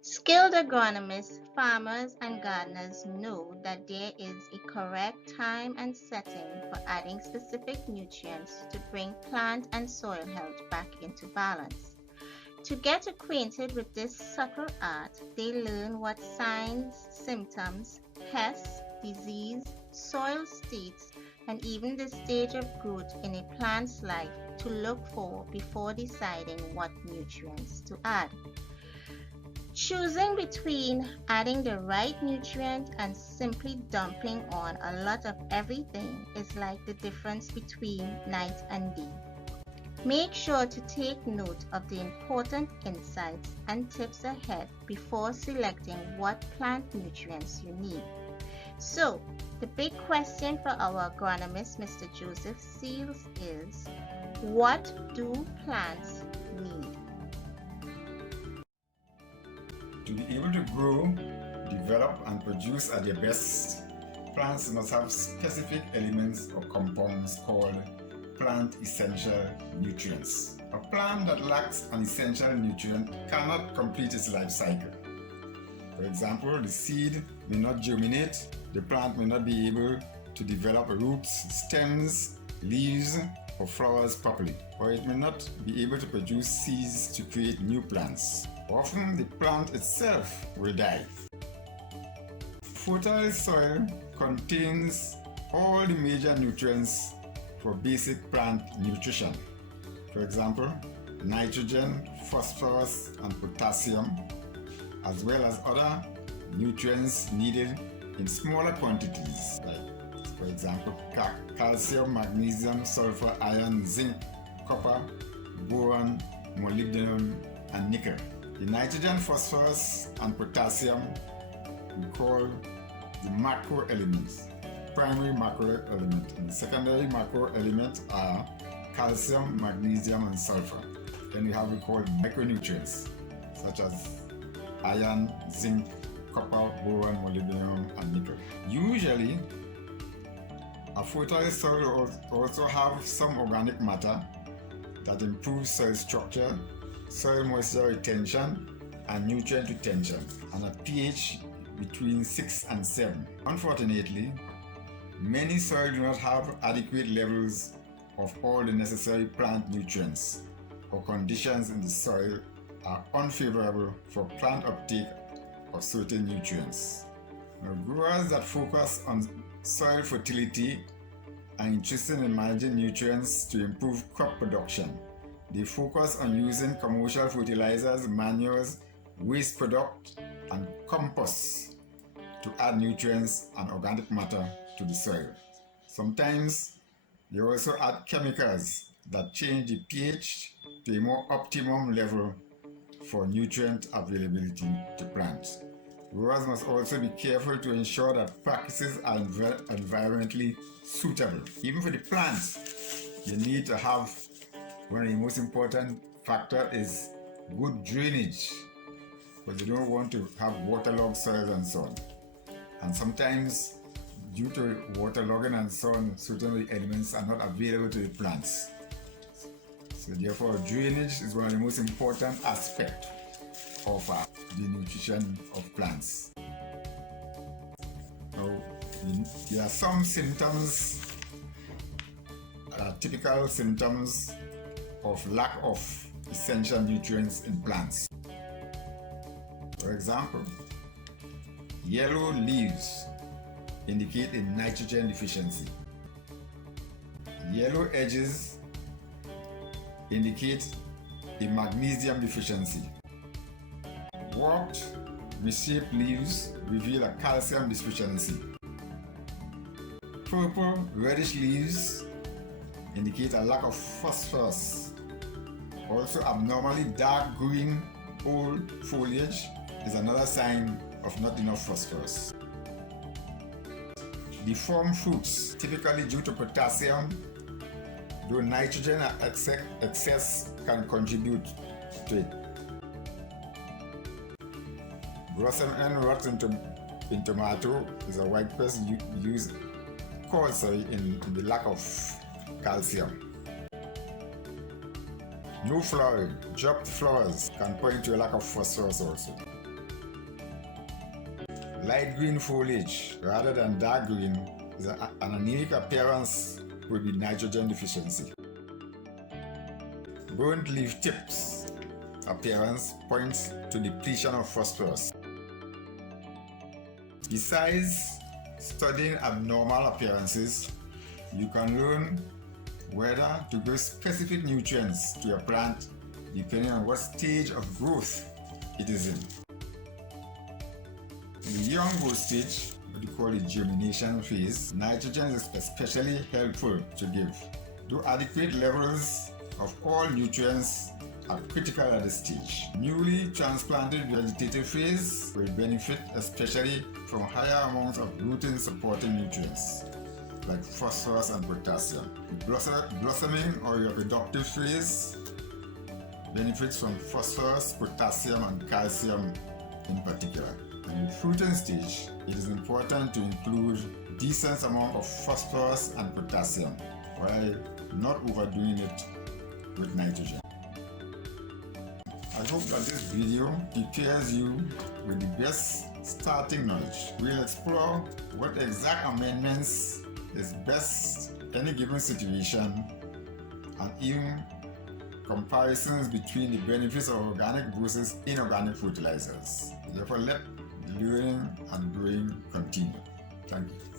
Skilled agronomists, farmers, and gardeners know that there is a correct time and setting for adding specific nutrients to bring plant and soil health back into balance. To get acquainted with this subtle art, they learn what signs, symptoms, pests, disease, soil states, and even the stage of growth in a plant's life to look for before deciding what nutrients to add. Choosing between adding the right nutrient and simply dumping on a lot of everything is like the difference between night and day. Make sure to take note of the important insights and tips ahead before selecting what plant nutrients you need. So, the big question for our agronomist, Mr. Joseph Seals, is what do plants need? To be able to grow, develop, and produce at their best, plants must have specific elements or compounds called plant essential nutrients. A plant that lacks an essential nutrient cannot complete its life cycle. For example, the seed may not germinate, the plant may not be able to develop roots, stems, leaves, or flowers properly, or it may not be able to produce seeds to create new plants. Often the plant itself will die. Fertile soil contains all the major nutrients for basic plant nutrition. For example, nitrogen, phosphorus, and potassium, as well as other nutrients needed in smaller quantities, like, for example, calcium, magnesium, sulfur, iron, zinc, copper, boron, molybdenum, and nickel. The nitrogen, phosphorus, and potassium we call the macro elements, primary macro element. And the secondary macro elements are calcium, magnesium, and sulfur. Then we have what we call micronutrients, such as iron, zinc, copper, boron, molybdenum, and nickel. Usually, a fertile soil also have some organic matter that improves soil structure, soil moisture retention, and nutrient retention, and a pH between 6 and 7. Unfortunately, many soils do not have adequate levels of all the necessary plant nutrients, or conditions in the soil are unfavorable for plant uptake of certain nutrients. Now, growers that focus on soil fertility are interested in managing nutrients to improve crop production. They focus on using commercial fertilizers, manures, waste product, and compost to add nutrients and organic matter to the soil. Sometimes they also add chemicals that change the pH to a more optimum level for nutrient availability to plants. Growers must also be careful to ensure that practices are environmentally suitable. Even for the plants, you need to have one of the most important factors is good drainage, because you don't want to have waterlogged soil and so on. And sometimes, due to waterlogging and so on, certain elements are not available to the plants. So therefore, drainage is one of the most important aspects of the nutrition of plants. Now, there are some symptoms, typical symptoms of lack of essential nutrients in plants. For example, yellow leaves indicate a nitrogen deficiency. Yellow edges indicate a magnesium deficiency. Warped, misshaped leaves reveal a calcium deficiency. Purple, reddish leaves indicate a lack of phosphorus. Also, abnormally dark green old foliage is another sign of not enough phosphorus. Deformed fruits, typically due to potassium, though nitrogen excess can contribute to it. Blossom end rots into in tomato is a white pest caused in the lack of calcium. No flowering, dropped flowers can point to a lack of phosphorus also. Light green foliage rather than dark green is an anemic appearance will be nitrogen deficiency. Burnt leaf tips appearance points to depletion of phosphorus. Besides studying abnormal appearances, you can learn whether to give specific nutrients to your plant depending on what stage of growth it is in. In the young growth stage, what you call the germination phase, nitrogen is especially helpful to give. Do adequate levels of all nutrients are critical at this stage. Newly transplanted vegetative phase will benefit especially from higher amounts of rooting supporting nutrients like phosphorus and potassium. The blossoming or reproductive phase benefits from phosphorus, potassium and calcium in particular. In the fruiting stage, it is important to include decent amount of phosphorus and potassium while not overdoing it with nitrogen. I hope that this video prepares you with the best starting knowledge. We'll explore what exact amendments is best in any given situation and even comparisons between the benefits of organic versus inorganic fertilizers. Therefore, let the learning and growing continue. Thank you.